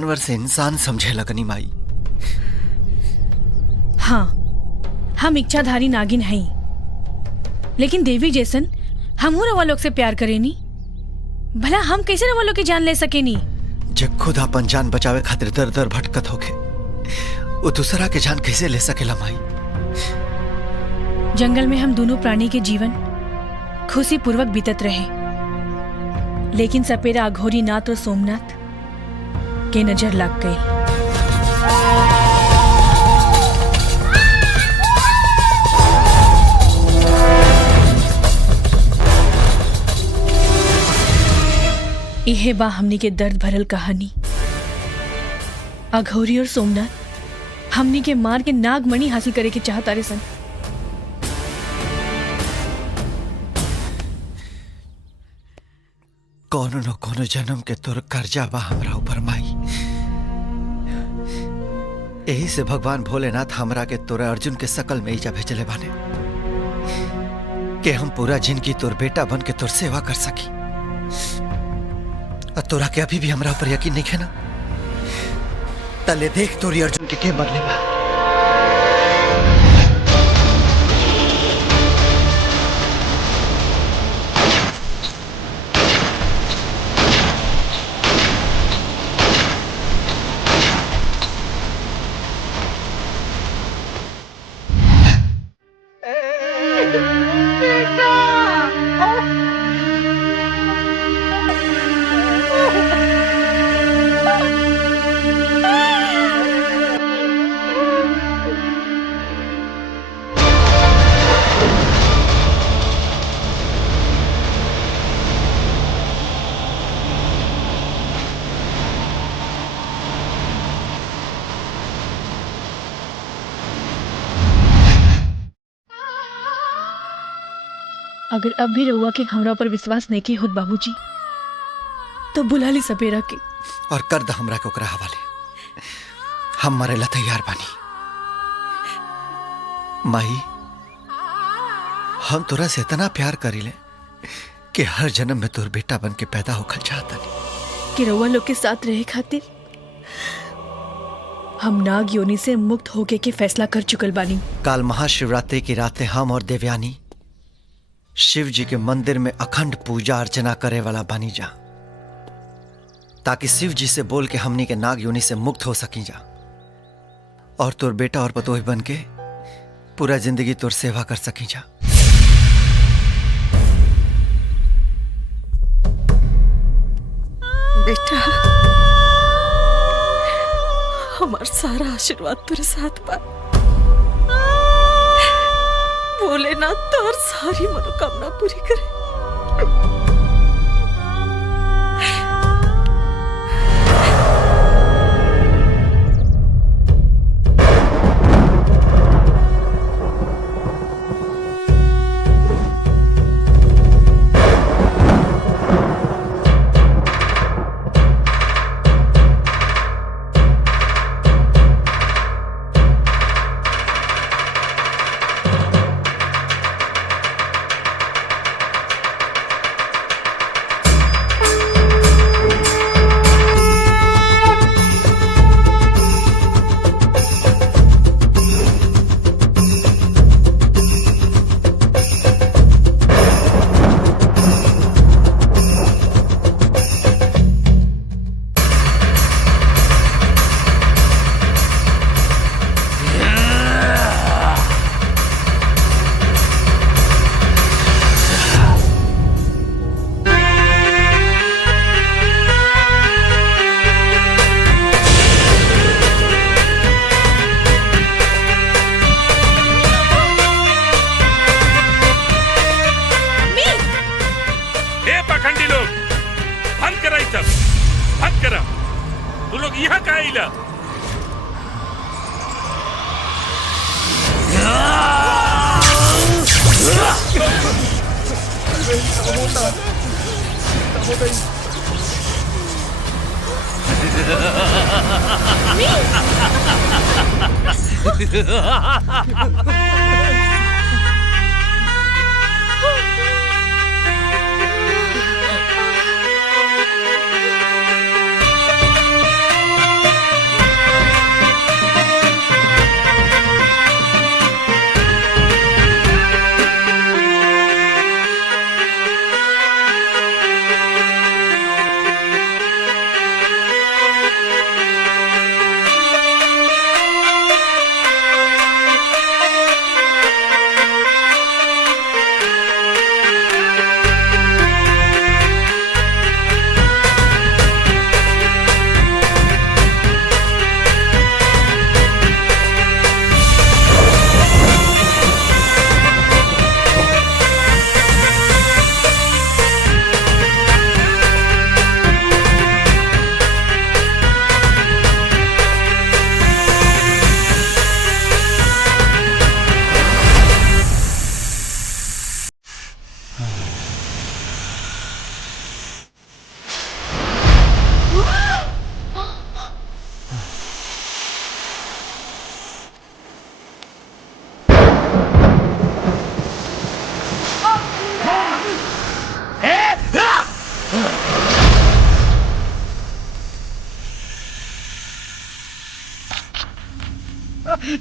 जानवर से इंसान समझे लगनी माई। हाँ, हम इच्छाधारी नागिन हई, लेकिन देवी जैसन हमहू रवा लोग से प्यार करेनी। भला हम कैसे रवा लोग की जान ले सकेनी? जब खुद अपन जान बचावे खातिर दर दर भटकत होके वो दूसरा के जान कैसे ले सकेला माई? जंगल में हम दोनों प्राणी के जीवन खुशी पूर्वक बीतत रहे, लेकिन सपेरा अघोरी नाथ और सोमनाथ के नजर लग गई। इहे बा हमनी के दर्द भरल कहानी। अघोरी और सोमनाथ हमनी के मार के नागमणि हासिल करे के चाहता रे सन। कोनो न कोनो जन्म के तोर कर्जा बा हमरा ऊपर माई। यही से भगवान भोलेनाथ हमरा के तोरा अर्जुन के शकल में ईजा भेजले बाने कि हम पूरा जिंदगी तोर बेटा बन के तोर सेवा कर सकी। और तोरा के अभी भी हमरा ऊपर यकीन नहीं है ना? तले देख तोरी अर्जुन के मरले बा। अगर अब भी रहुआ के हमरा पर विश्वास नहीं की होत बाबूजी, तो बुला ली सपेरा के और कर द हमरा के ओकरा हवाले। हम मरेला तैयार बानी माई। हम तोरा से इतना प्यार करीले कि हर जन्म में तोर बेटा बन के पैदा होखल चाहता नहीं। कि रहुआ लोग के साथ रहे खातिर हम नाग योनि से मुक्त होके के फैसला कर चुकल बानी। काल महाशिवरात्रि की रातें हम और देवयानी शिव जी के मंदिर में अखंड पूजा अर्चना करे वाला बानी जा, ताकि शिव जी से बोल के हमनी के नाग योनि से मुक्त हो सकी जा और तोर बेटा और पतोही बन के पूरा जिंदगी तोर सेवा कर सकी जा। बेटा, हमार सारा आशीर्वाद तेरे साथ बा। भोलेनाथ तोर सारी मनोकामना पूरी करे।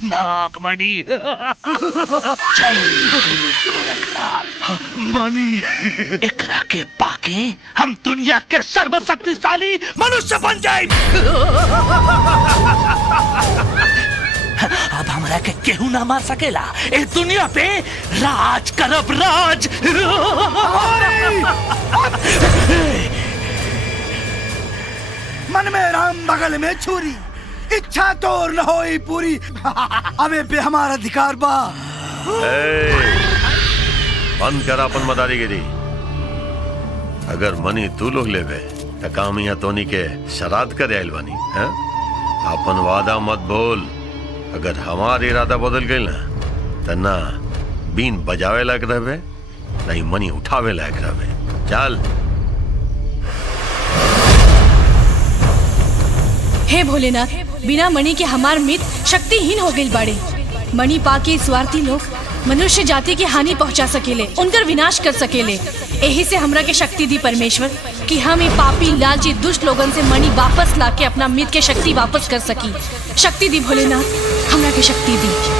नागमणि मणि एकरा के पाके हम दुनिया के सर्वशक्तिशाली मनुष्य बन जाए। अब हमरा के केहू ना मार सकेला। इस दुनिया पे राज करब राज। मन में राम बगल में छुरी, इच्छा तोर न होई पूरी। अबे पे हमारा अधिकार बा। बंद कर अपन मदारीगिरी। अगर मनी तू लोग लेवे तो काम यहाँ तोनी के शराद कर आयल बनी है? अपन वादा मत बोल। अगर हमार इरादा बदल गई ना तो ना बीन बजावे लायक रहे नहीं मनी उठावे लायक रहे। चल। हे भोलेनाथ, बिना मणि के हमार मित्र शक्तिहीन हो गई बाड़े। मणि पाके स्वार्थी लोग मनुष्य जाति की हानि पहुंचा सकेले, उनकर विनाश कर सकेले। यही से हमरा के शक्ति दी परमेश्वर कि हम ये पापी लालची दुष्ट लोगन से मणि वापस लाके अपना मित्र के शक्ति वापस कर सकी। शक्ति दी भोलेनाथ, हमरा के शक्ति दी।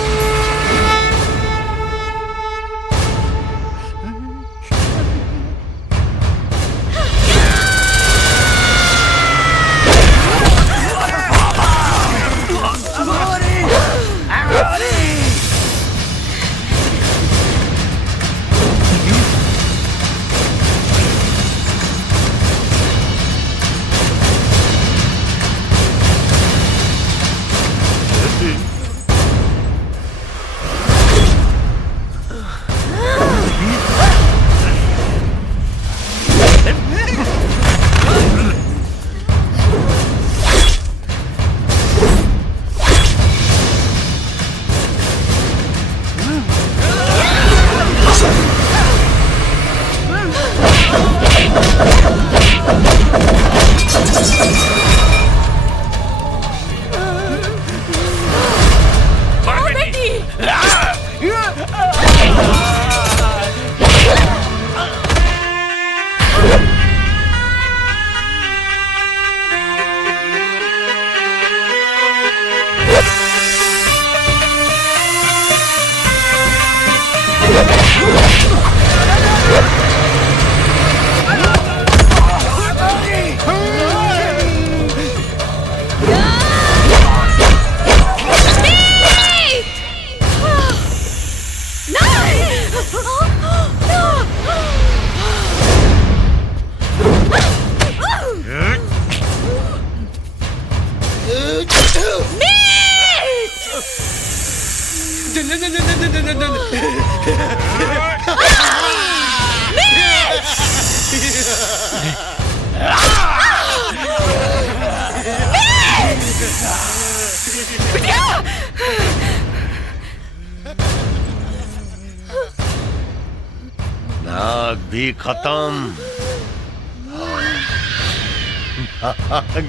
नाग भी खत्म,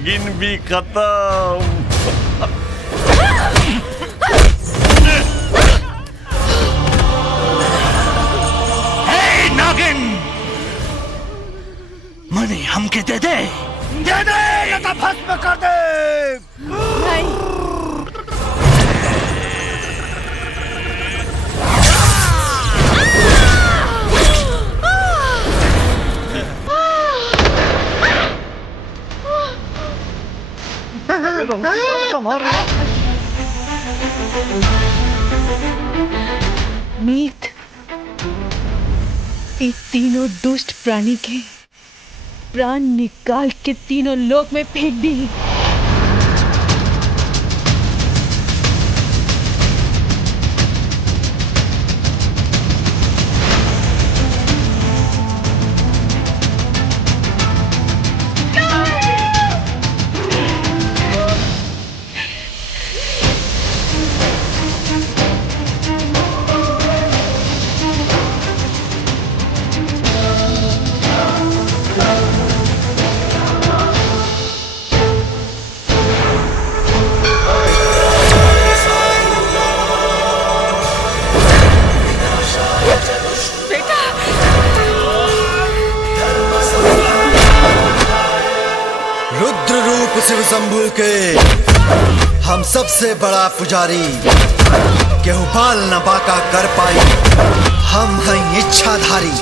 गिन भी खत्म। नागिन मणि हमके दे दे, दे दे या तो भस्म कर दे। मीत, ये तीनों दुष्ट प्राणी के प्राण निकाल के तीनों लोक में फेंक दी। रुद्र रूप शिव शंभू के हम सबसे बड़ा पुजारी केहू बाल न बाका कर पाई। हम हैं इच्छाधारी।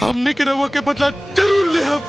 हमने के रवा के बदला जरूर ले हम।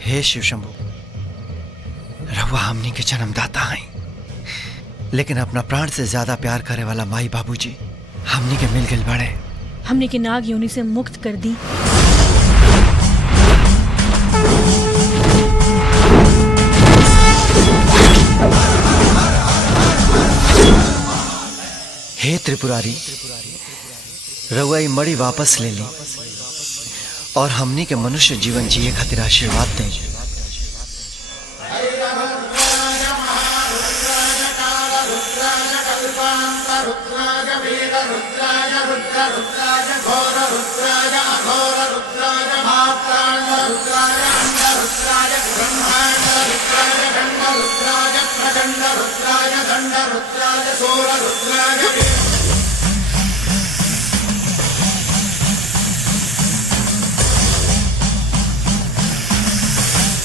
हे शिव शंभु, रहुआ हमनी के जन्मदाता हैं, लेकिन अपना प्राण से ज्यादा प्यार करे वाला माई बाबूजी हमनी के मिल गए बड़े। हमने के नाग योनि से मुक्त कर दी। हे त्रिपुरारी, रहुआ ई मड़ी वापस ले ली और हमनी के मनुष्य जीवन जिए खातिर आशीर्वाद दें। रुद्राय रुद्राय घोर